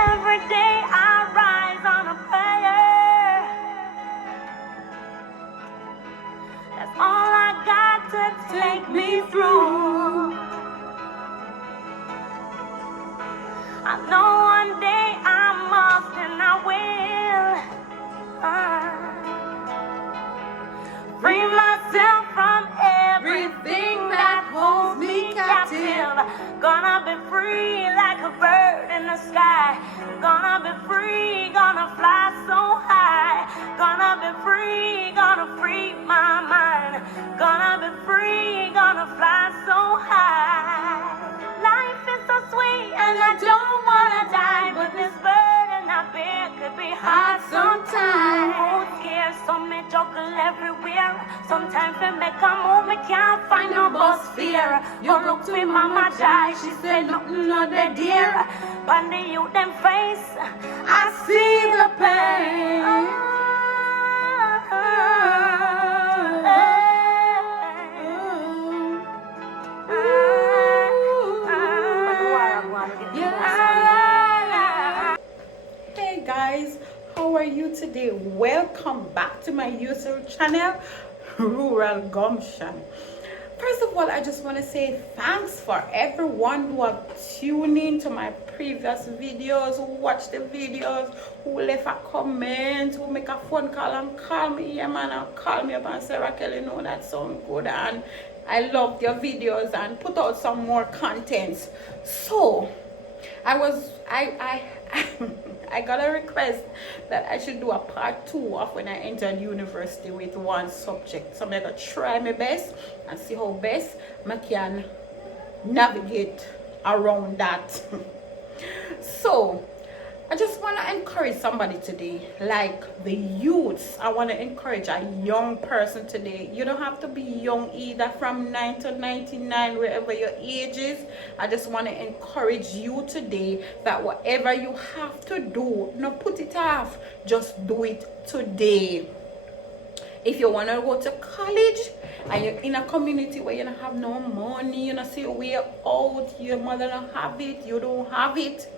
Every day I rise on a prayer. That's all I got to take me through. I know one day I must and I will free myself from everything that holds me captive. Gonna be free like a bird in the sky. Gonna be free, gonna fly so high. Gonna be free, gonna free my mind. Gonna be free, gonna fly so high. Life is so sweet and I don't wanna die, but this burden I bear could be hard sometimes. Oh, scared, so me juggle everywhere. Sometimes we make a move, me can't find no bus fare. You look to me, mama die, she said nothing not that dear. But the youth them face, I see the pain. Hey guys, how are you today? Welcome back to my YouTube channel, Rural Gumption. First of all, I just want to say thanks for everyone who have tuned in to my previous videos, who watched the videos, who left a comment, who make a phone call and call me, yeah man, and call me up and say, Raquel, you know that sounds good and I loved your videos and put out some more contents. So I got a request that I should do a part 2 of when I entered university with one subject. So I'm gonna try my best and see how best I can navigate around that. So I just want to encourage somebody today, like the youths. I want to encourage a young person today. You don't have to be young either, from 9 to 99, wherever your age is. I just want to encourage you today that whatever you have to do, no put it off, just do it today. If you want to go to college and you're in a community where you don't have no money, you don't see your way out, your mother don't have it, you don't have it,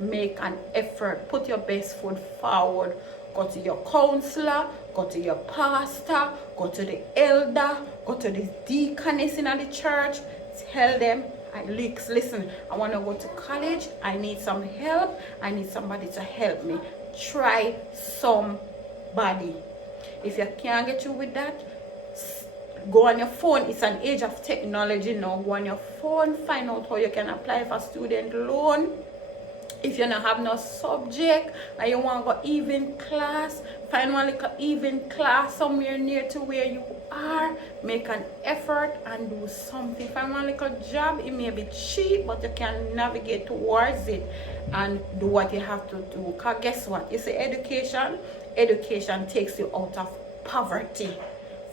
make an effort, put your best foot forward. Go to your counselor, go to your pastor, go to the elder, go to the deaconess in the church. Tell them, listen, I want to go to college, I need some help, I need somebody to help me. Try somebody. If you can't get you with that, go on your phone. It's an age of technology now. Go on your phone, find out how you can apply for student loan. If you don't have no subject and you want to go even class, find one little even class somewhere near to where you are. Make an effort and do something. Find one little job. It may be cheap, but you can navigate towards it and do what you have to do. Because guess what? You see, education takes you out of poverty.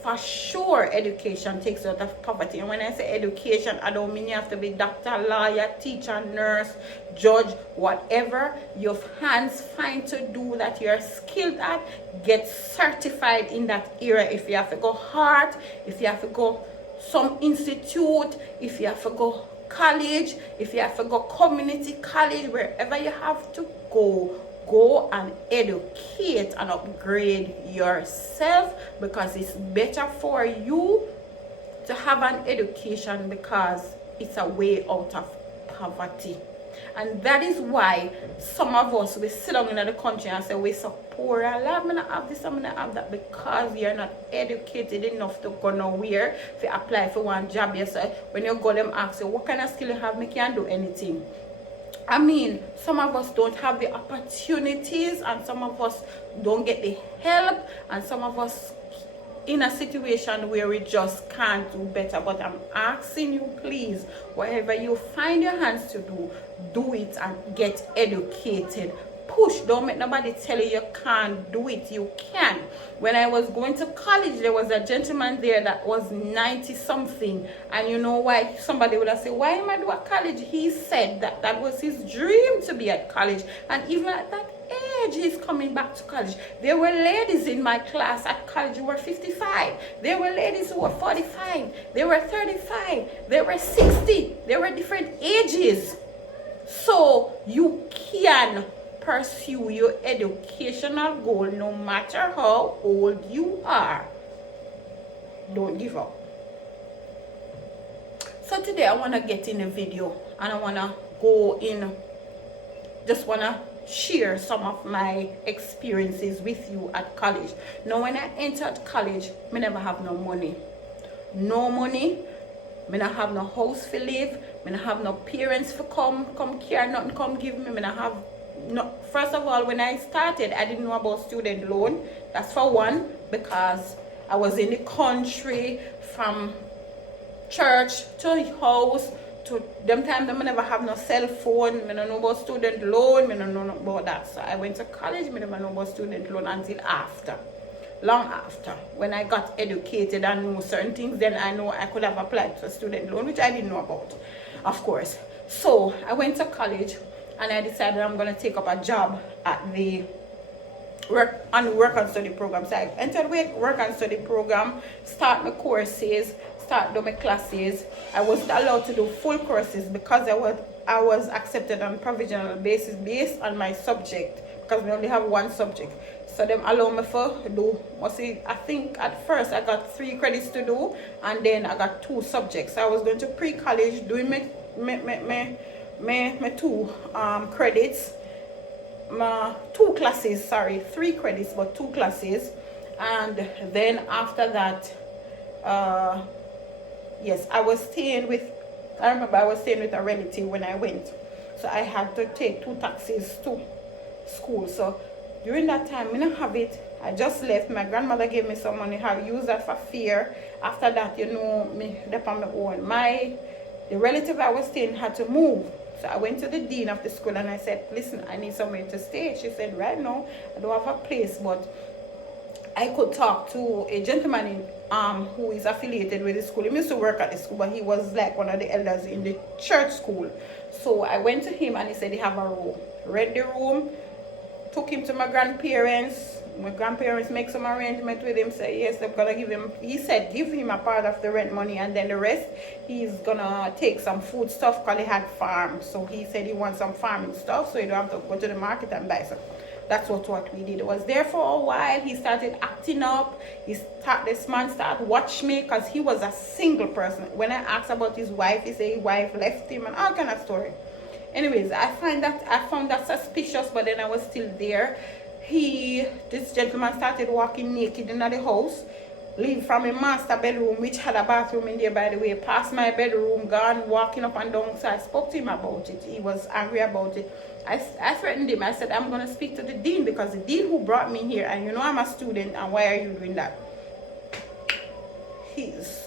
For sure, education takes you out of poverty. And when I say education, I don't mean you have to be doctor, lawyer, teacher, nurse, judge, whatever your hands find to do that you're skilled at. Get certified in that area. If you have to go art, if you have to go some institute, if you have to go college, if you have to go community college, wherever you have to go and educate and upgrade yourself, because it's better for you to have an education because it's a way out of poverty. And that is why some of us, we sit down in the country and say we're so poor. I'm not have this, I'm not have that, because you're not educated enough to go nowhere. If you apply for one job, you say, when you go them ask you what kind of skill you have, me can't do anything. I mean, some of us don't have the opportunities, and some of us don't get the help, and some of us in a situation where we just can't do better. But I'm asking you, please, whatever you find your hands to do it and get educated. Push. Don't make nobody tell you you can't do it. You can. When I was going to college, there was a gentleman there that was 90 something, and you know why? Somebody would have said, why am I doing college? He said that was his dream to be at college, and even at that age he's coming back to college. There were ladies in my class at college who were 55. There were ladies who were 45. There were 35. There were 60. There were different ages. So you can pursue your educational goal no matter how old you are. Don't give up. So today I want to get in a video and I want to go in, just want to share some of my experiences with you at college. Now when I entered college, I never have no money. No money. I don't have no house to live. I don't have no parents to come care, nothing come give me. I don't have no. First of all, when I started, I didn't know about student loan. That's for one, because I was in the country from church to house to them time. I never have no cell phone. I don't know about student loan. I don't know about that. So I went to college. I never know about student loan until after. Long after, when I got educated and knew certain things, then I know I could have applied for student loan, which I didn't know about, of course. So I went to college and I decided I'm going to take up a job at the work and study program. So I entered work and study program, start my courses, start doing my classes. I wasn't allowed to do full courses because I was accepted on provisional basis based on my subject, because we only have one subject. So them allow me for do, I think at first I got 3 credits to do, and then I got 2 subjects. So I was going to pre-college doing my 2 credits, my 2 classes, sorry, 3 credits but 2 classes. And then after that, yes, I remember I was staying with a relative when I went, so I had to take 2 taxis to school. So during that time, I didn't have it. I just left. My grandmother gave me some money. I used that for fear. After that, me left on my own. The relative I was staying had to move. So I went to the dean of the school and I said, listen, I need somewhere to stay. She said, right now, I don't have a place, but I could talk to a gentleman who is affiliated with the school. He used to work at the school, but he was like one of the elders in the church school. So I went to him and he said, he have a room. Rent the room. Took him to my grandparents. My grandparents make some arrangement with him. Say yes, they're gonna give him. He said give him a part of the rent money, and then the rest he's gonna take some food stuff because he had farm. So he said he wants some farming stuff, so you don't have to go to the market and buy some. That's what we did. I was there for a while. He started acting up. This man started watch me because he was a single person. When I asked about his wife, he said his wife left him and all kind of story. Anyways, I found that suspicious, but then I was still there. This gentleman started walking naked in the house, leave from a master bedroom, which had a bathroom in there, by the way, past my bedroom, gone, walking up and down. So I spoke to him about it. He was angry about it. I threatened him. I said, I'm going to speak to the dean, because the dean who brought me here, and you know I'm a student, and why are you doing that?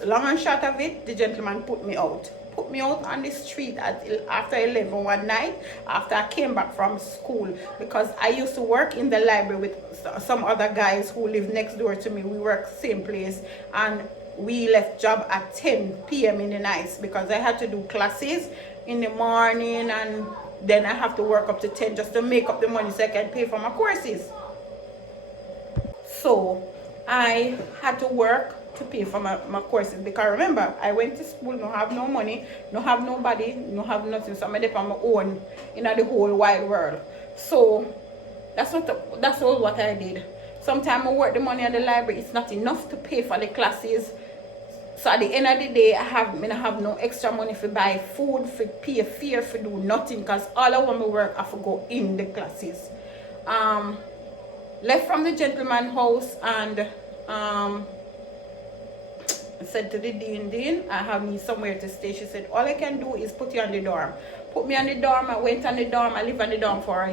Long and short of it, the gentleman put me out on the street after 11 one night, after I came back from school, because I used to work in the library with some other guys who live next door to me. We work same place, and we left job at 10 p.m. in the night because I had to do classes in the morning, and then I have to work up to 10 just to make up the money so I can pay for my courses. So I had to work to pay for my courses, because remember, I went to school, no have no money, no have nobody, no have nothing, so I'm there on my own in the whole wide world. So that's all what I did. Sometimes I work the money at the library, it's not enough to pay for the classes. So at the end of the day, I have no extra money for buy food, for pay fare, for do nothing, because all I want to work, I have to go in the classes. Left from the gentleman house, and said to the dean, I need somewhere to stay. She said, all I can do is put you on the dorm. Put me on the dorm. I went on the dorm. I lived on the dorm for a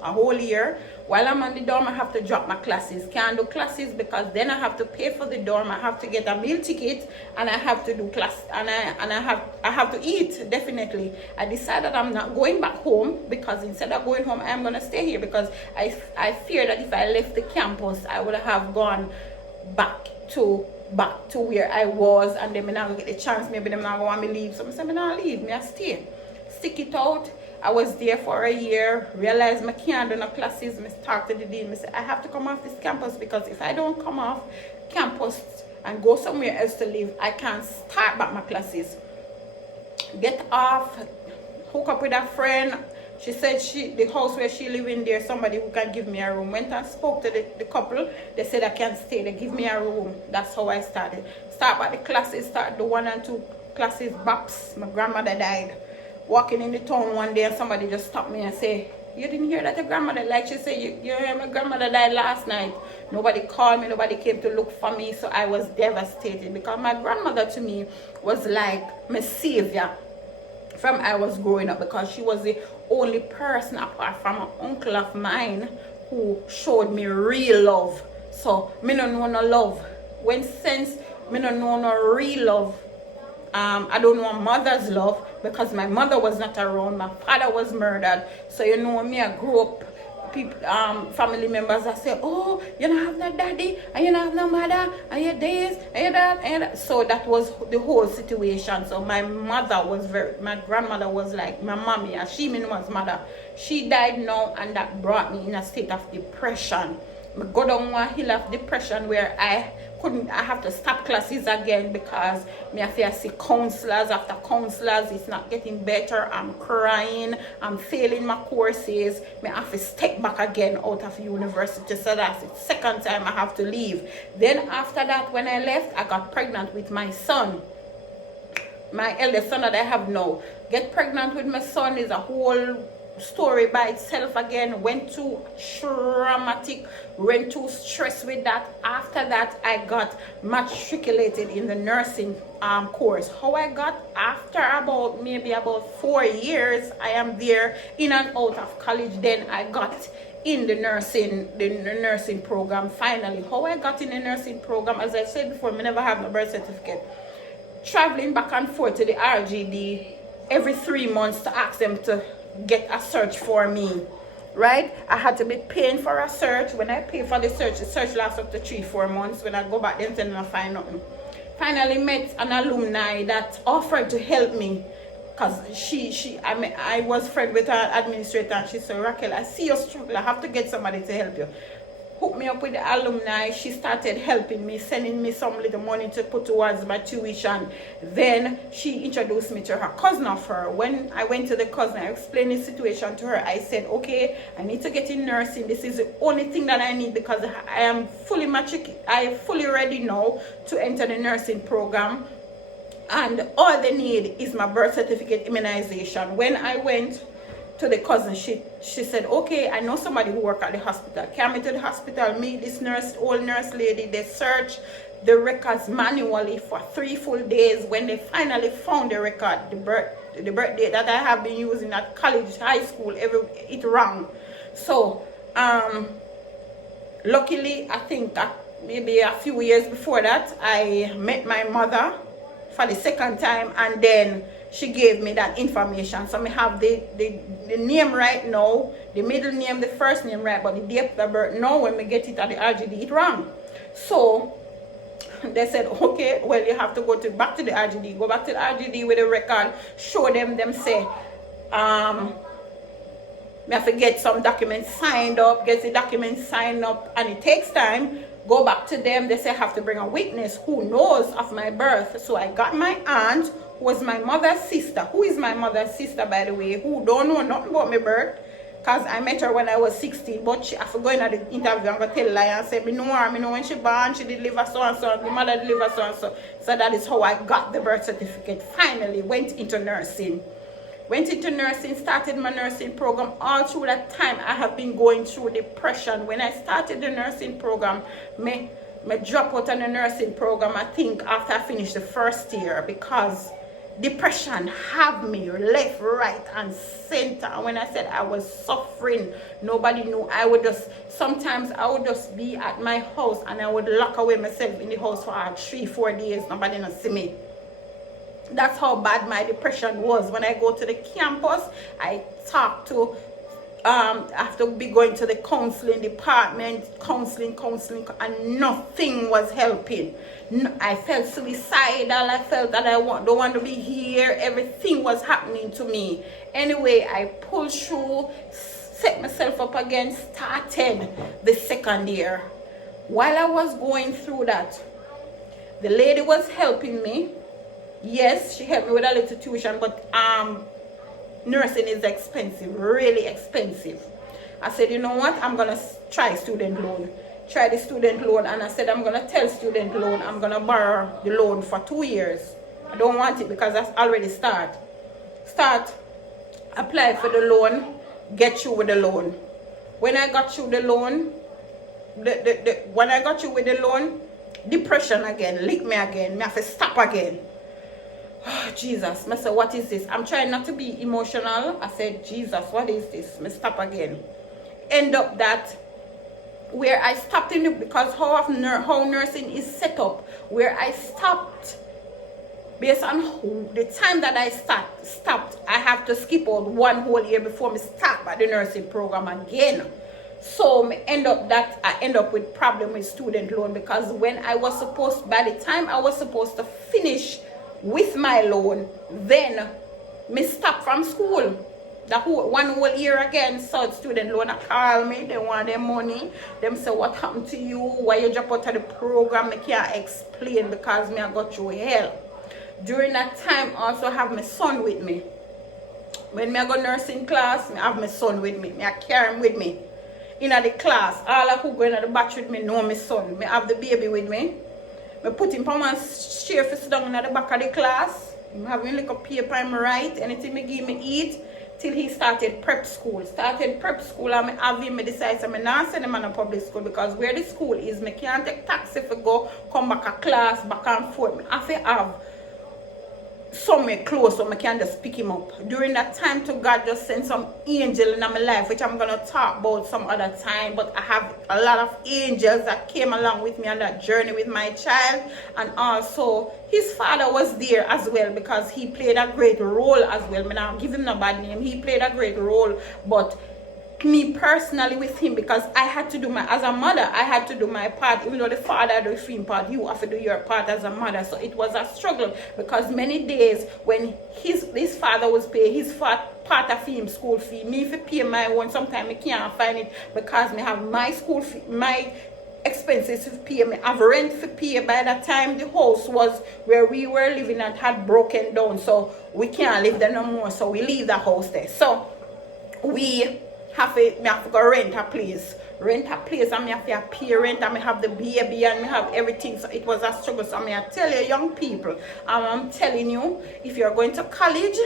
whole year. While I'm on the dorm, I have to drop my classes. Can't do classes because then I have to pay for the dorm. I have to get a meal ticket, and I have to do class, and I have to eat, definitely. I decided I'm not going back home, because instead of going home, I'm gonna stay here, because I fear that if I left the campus, I would have gone back to where I was, and then I'm not gonna get the chance. Maybe they're not gonna want me to leave. So I said, I'm not leave, I stay. Stick it out. I was there for a year, realized I can't do no classes. I talked to the dean. I said, I have to come off this campus, because if I don't come off campus and go somewhere else to live, I can't start back my classes. Get off hook up with a friend. She said the house where she live in there, somebody who can give me a room. Went and spoke to the couple. They said I can stay. They give me a room. That's how I started. Start by the classes, start the 1 and 2 classes, bouts. My grandmother died. Walking in the town one day and somebody just stopped me and say, you didn't hear that your grandmother, like she said, you heard my grandmother died last night. Nobody called me, nobody came to look for me, so I was devastated because my grandmother to me was like my savior from I was growing up, because she was the only person apart from an uncle of mine who showed me real love. So me no know no love. When sense me no know no real love. I don't know mother's love because my mother was not around. My father was murdered. So you know me, I grew up. People, family members that say, oh, you don't have no daddy, and you don't have no mother, and you're this, and you're that, and that. So that was the whole situation. So my grandmother was like my mommy, and she was mother. She died now, and that brought me in a state of depression. I go down one hill of depression where I have to stop classes again because me have to see counselors after counselors. It's not getting better. I'm crying. I'm failing my courses. Me have to step back again out of university. So that's the second time I have to leave. Then after that, when I left, I got pregnant with my son. My eldest son that I have now. Get pregnant with my son is a whole story by itself again. Went too traumatic, went too stressed with that. After that, I got matriculated in the nursing course. How I got, after maybe about 4 years, I am there in and out of college. Then I got in the nursing program finally. How I got in the nursing program, as I said before, I never have my birth certificate. Traveling back and forth to the RGD every 3 months to ask them to get a search for me, right? I had to be paying for a search. When I pay for the search lasts up to 3-4 months. When I go back, then I find nothing. Finally met an alumni that offered to help me, because I was friend with her administrator, and she said, Raquel, I see you struggle, I have to get somebody to help you. Hooked me up with the alumni. She started helping me, sending me some little money to put towards my tuition. Then she introduced me to her cousin of her. When I went to the cousin, I explained the situation to her. I said, okay, I need to get in nursing. This is the only thing that I need, because I am fully ready now to enter the nursing program. And all they need is my birth certificate, immunization. When I went to the cousin, she said, okay, I know somebody who work at the hospital. Came to the hospital, meet this old nurse lady. They searched the records manually for 3 full days. When they finally found the record, the birth date that I have been using at college, high school, it wrong. So luckily, I think that maybe a few years before that, I met my mother for the second time, and then she gave me that information. So I have the name right now, the middle name, the first name right, but the date of birth now, when we get it at the RGD, it wrong. So they said, okay, well, you have to go back to the RGD. Go back to the RGD with the record, show them say, we have to get some documents signed up, get the documents signed up, and it takes time. Go back to them. They say I have to bring a witness who knows of my birth. So I got my aunt, who was my mother's sister, who is my mother's sister, by the way, who don't know nothing about my birth, because I met her when I was 16. But after going at the interview, I'm going to tell a lie and say, me know her, me know when she born, she deliver so and so, and the mother deliver so and so. So that is how I got the birth certificate. Finally went into nursing. Started my nursing program. All through that time, I have been going through depression. When I started the nursing program, me drop out on the nursing program, I think, after I finished the first year, because depression have me left, right, and center. And when I said I was suffering, nobody knew. Sometimes I would just be at my house, and I would lock away myself in the house for 3-4 days. Nobody not see me. That's how bad my depression was. When I go to the campus, I talk to, I have to be going to the counseling department, counseling, and nothing was helping. I felt suicidal. I felt that I don't want to be here. Everything was happening to me. Anyway, I pulled through, set myself up again, started the second year. While I was going through that, the lady was helping me. Yes, she helped me with a little tuition, but nursing is expensive, really expensive. I said, you know what, I'm gonna try student loan. Try the student loan, and I said I'm gonna tell student loan I'm gonna borrow the loan for 2 years. I don't want it because that's already start, apply for the loan, get you with the loan. When I got you the loan, when I got you with the loan, depression again, lick me again, me have to stop again. Oh, Jesus, I said, what is this? I'm trying not to be emotional. I said, Jesus, what is this? Me stop again. End up that where I stopped in it, because how nursing is set up, where I stopped based on the time that I stopped, I have to skip out 1 whole year before me start at the nursing program again. So I end up with problem with student loan, because when I was supposed, by the time I was supposed to finish with my loan, then me stop from school. The whole 1 whole year again. So student loan call me, they want their money. Them say, what happened to you? Why you drop out of the program? I can't explain because me I got through hell. During that time, also have my son with me. When me I go nursing class, me have my son with me. Me I carry him with me. In the class, all of who go in the batch with me know my son. Me have the baby with me. Me put him on one chair for sit down in the back of the class. I have him little paper him write. Anything me give me eat. Till he started prep school. And I have him, I decide so I not send him on a public school, because where the school is, I can't take taxi for go, come back a class, back and forth. I have to have somewhere close so I can just pick him up. During that time, to God just send some angel in my life, which I'm going to talk about some other time. But I have a lot of angels that came along with me on that journey with my child. And also, his father was there as well, because he played a great role as well. I don't give him no bad name. He played a great role. But me personally with him, because I had to do my, as a mother, I had to do my part. Even though the father do the film part, you have to do your part as a mother. So it was a struggle, because many days when his father was paying his part of him school fee, me if I pay my own, sometimes I can't find it, because I have my school fee, my expenses to pay. Me have rent to pay. By that time the house was where we were living at had broken down, so we can't live there no more, so we leave the house there. So we have to go rent a place, and I have to pay rent, and I have the baby, and I have everything. So it was a struggle. So I tell you, young people, I'm telling you, if you're going to college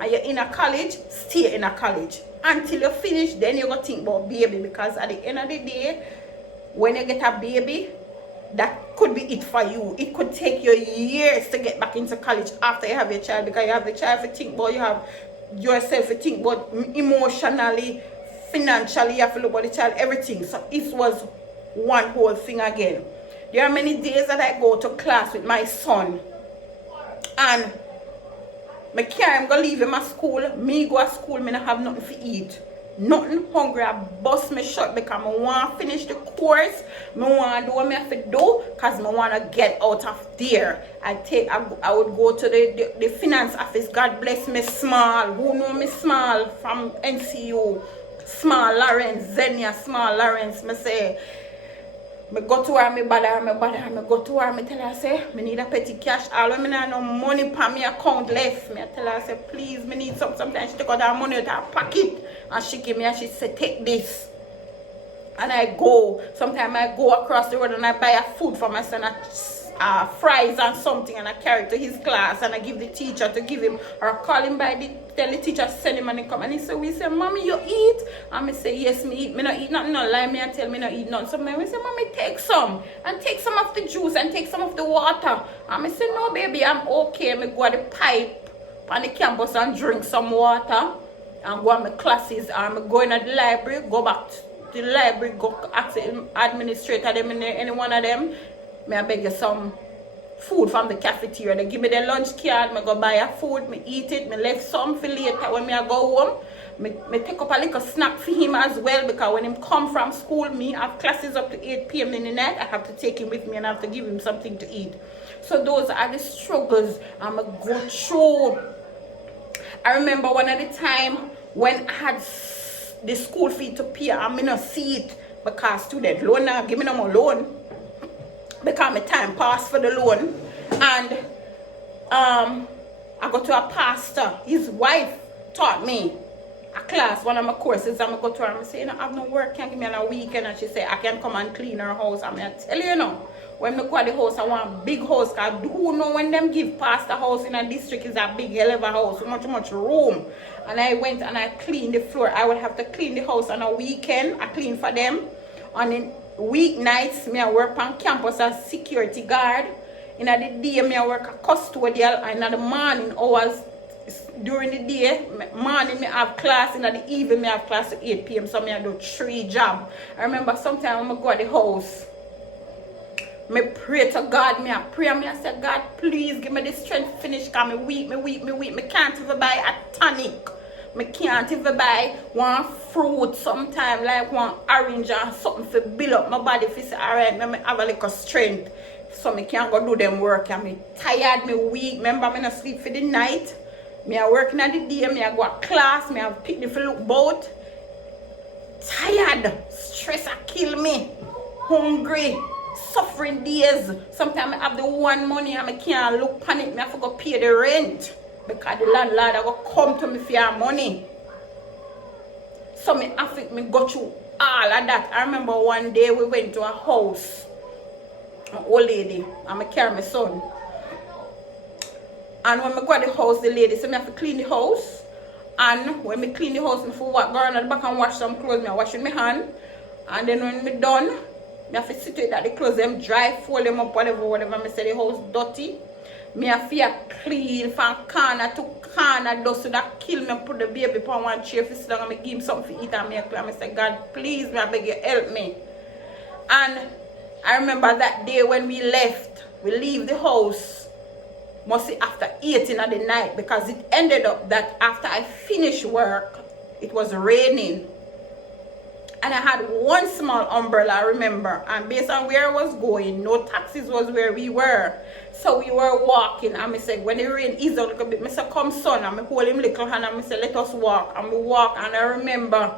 and you're in a college, stay in a college until you finish. Then you're gonna think about baby, because at the end of the day, when you get a baby, that could be it for you. It could take you years to get back into college after you have your child, because you have the child to think about, you have yourself to think about emotionally, financially, you have to look about the child, everything. So it was one whole thing again. There are many days that I go to class with my son, and I carry him, go leave him at school. Me go to school, me not have nothing to eat. Nothing hungry. I bust me shut, because I want to finish the course. I want to do what I have to do, because I want to get out of there. I would go to the finance office. God bless me small. Who know me small from NCU? Small Lawrence, Zenia, small Lawrence. Me say, me go to her, me go to her, me tell her, say, me need a petty cash. All when me not no money for me account left. Me tell her, say, please, me need some. Sometimes she take out her money out her pocket, and she give me, and she say, take this. And I go. Sometimes I go across the road and I buy a food for my son, fries and something, and I carry it to his class, and I give the teacher to give him, or I call him tell the teacher send him, and he come, and he say, we say, mommy, you eat? And I say, yes, me eat. Me not eat nothing, no lie me and tell me not eat nothing. So we say, mommy, take some, and take some of the juice, and take some of the water. And I say, no, baby, I'm okay. Me go to the pipe on the campus and drink some water, and go to my classes, and I go in the library, go back to the library, go ask the administrator, them, any one of them, may I beg you some food from the cafeteria. They give me the lunch card, me go buy a food, me eat it, me left some for later when me I go home. Me take up a little snack for him as well, because when him come from school, me have classes up to 8 p.m. in the night. I have to take him with me, and I have to give him something to eat. So those are the struggles I'm going to go through. I remember one of the time when I had the school fee to pay, and me not see it, because student loan now give me no more loan, because my time passed for the loan. And I go to a pastor, his wife taught me a class, one of my courses, and I go to her and I say, you know, I have no work, can give me on a weekend, and she say, I can come and clean her house. I tell you, you know, when I go to the house, I want a big house, because who know when them give past the house in a district is a big hell of a house, so much room. And I went and I cleaned the floor. I would have to clean the house on a weekend. I clean for them. On the weeknights, me I work on campus as security guard. In the day, me I work a custodial, and in the morning hours, during the day, morning me have class, in the evening me have class at 8 p.m. So me I do 3 jobs. I remember sometimes when I go to the house, me pray to God, me I pray, me I say, God, please give me the strength to finish, because me weak, me can't even buy a tonic. Me can't even buy one fruit sometime, like one orange or something to build up my body. If it's alright, me have a little strength. So me can't go do them work, and me tired, me weak. Remember, me not sleep for the night. Me are working at the day, me I go to class, me have picnic for look boat. Tired, stress a kill me, hungry, suffering days. Sometimes I have the one money and I can't look on it, me have to go pay the rent. Because the landlord will come to me for your money. So me have to me go through all of that. I remember one day we went to a house, an old lady, and I carry my son. And when I go to the house, the lady said, I have to clean the house. And when I clean the house, I have to go around at the back and wash some clothes. I wash with my hand. And then when I'm done, I have to sit with that the clothes them dry, fold them up, whatever. I say the house dirty. I have to clean from corner to corner, dust so that kill me, put the baby on one chair, sit down and give him something to eat. And I say, God, please, I beg you, help me. And I remember that day when we left, we leave the house. Mostly after 8 in the night, because it ended up that after I finished work, it was raining. And I had one small umbrella, I remember. And based on where I was going, no taxis was where we were. So we were walking, and I said, when the rain eased a little bit, I said, come son, and I hold him little hand, and I said, let us walk. And we walk, and I remember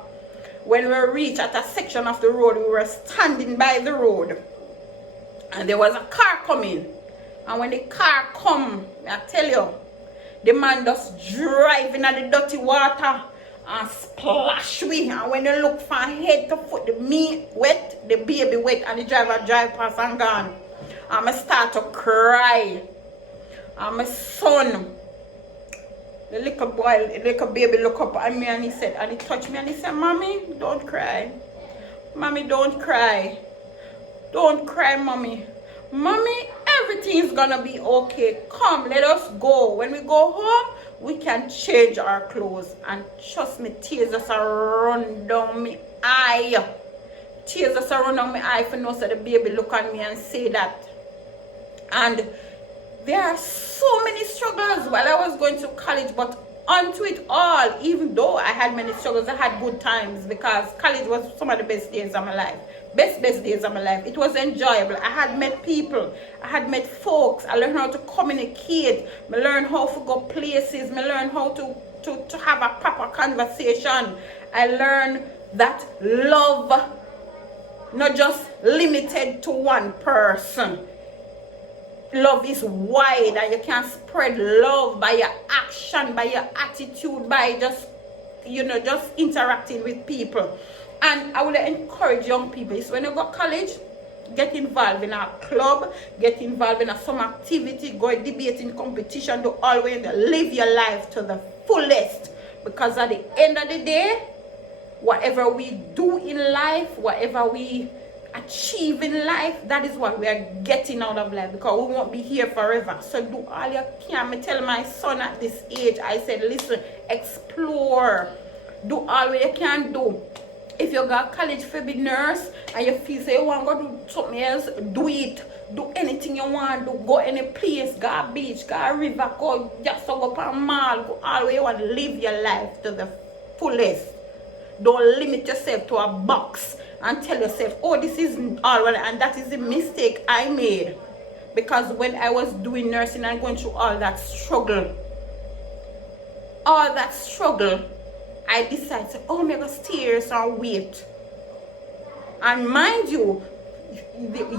when we reached at a section of the road, we were standing by the road. And there was a car coming. And when the car come, I tell you, the man just driving at the dirty water and splash we. And when you look from head to foot, the me wet, the baby wet, and the driver drive past and gone. And I start to cry. And my son, the little boy, the little baby look up at me and he said, and he touched me and he said, Mommy, don't cry. Mommy, don't cry. Don't cry, Mommy. Mommy, everything's gonna be okay. Come, let us go. When we go home, we can change our clothes. And trust me, tears just run down my eye. Tears just run down my eye for no so the baby look at me and say that. And there are so many struggles while I was going to college, but onto it all, even though I had many struggles, I had good times, because college was some of the best days of my life. Best days of my life. It was enjoyable. I had met people. I had met folks. I learned how to communicate. I learned how to go places. I learned how to have a proper conversation. I learned that love not just limited to one person. Love is wide, and you can spread love by your action, by your attitude, by just, just interacting with people. And I would encourage young people, is when you go to college, get involved in a club, get involved in some activity, go debating competition, do always live your life to the fullest. Because at the end of the day, whatever we do in life, whatever we achieve in life, that is what we are getting out of life, because we won't be here forever. So do all you can. I tell my son at this age, I said, listen, explore, do all what you can do. If you got college for be nurse and you feel say you want to go do something else, do it. Do anything you want, do go any place, go a beach, go a river, go just go up a mall, go all the way you want to live your life to the fullest. Don't limit yourself to a box and tell yourself, oh, this is all right, and that is the mistake I made. Because when I was doing nursing and going through all that struggle, I decided, oh, I'm going to stay here and wait. And mind you,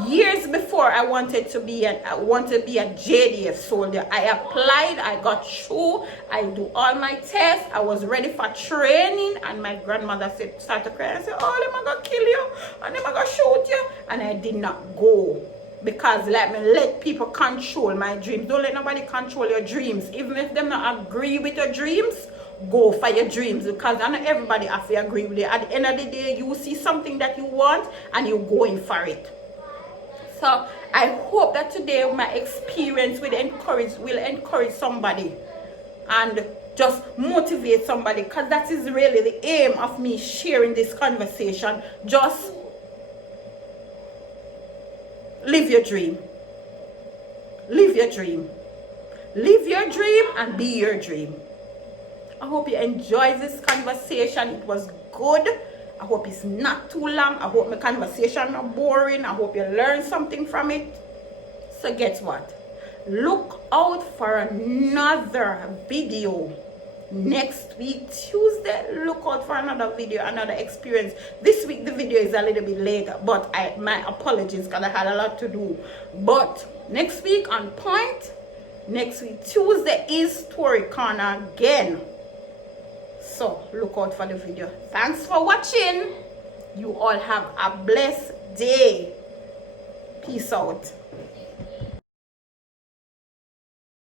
years before I wanted to be a JDF soldier. I applied, I got through, I do all my tests, I was ready for training, and my grandmother said, start to cry and say, oh, they're gonna kill you, and they're gonna shoot you, and I did not go. Because let me let people control my dreams. Don't let nobody control your dreams. Even if them not agree with your dreams, go for your dreams, because not everybody have to agree with it. At the end of the day, you see something that you want and you're going for it. So I hope that today my experience will encourage somebody and just motivate somebody, because that is really the aim of me sharing this conversation. Just live your dream. Live your dream. Live your dream and be your dream. I hope you enjoyed this conversation. It was good. I hope it's not too long. I hope my conversation not boring. I hope you learned something from it. So guess what? Look out for another video next week, Tuesday. Look out for another video, another experience. This week the video is a little bit later, but my apologies because I had a lot to do. But next week on point, next week Tuesday is Story Corner again. So look out for the video. Thanks for watching. You all have a blessed day. Peace out.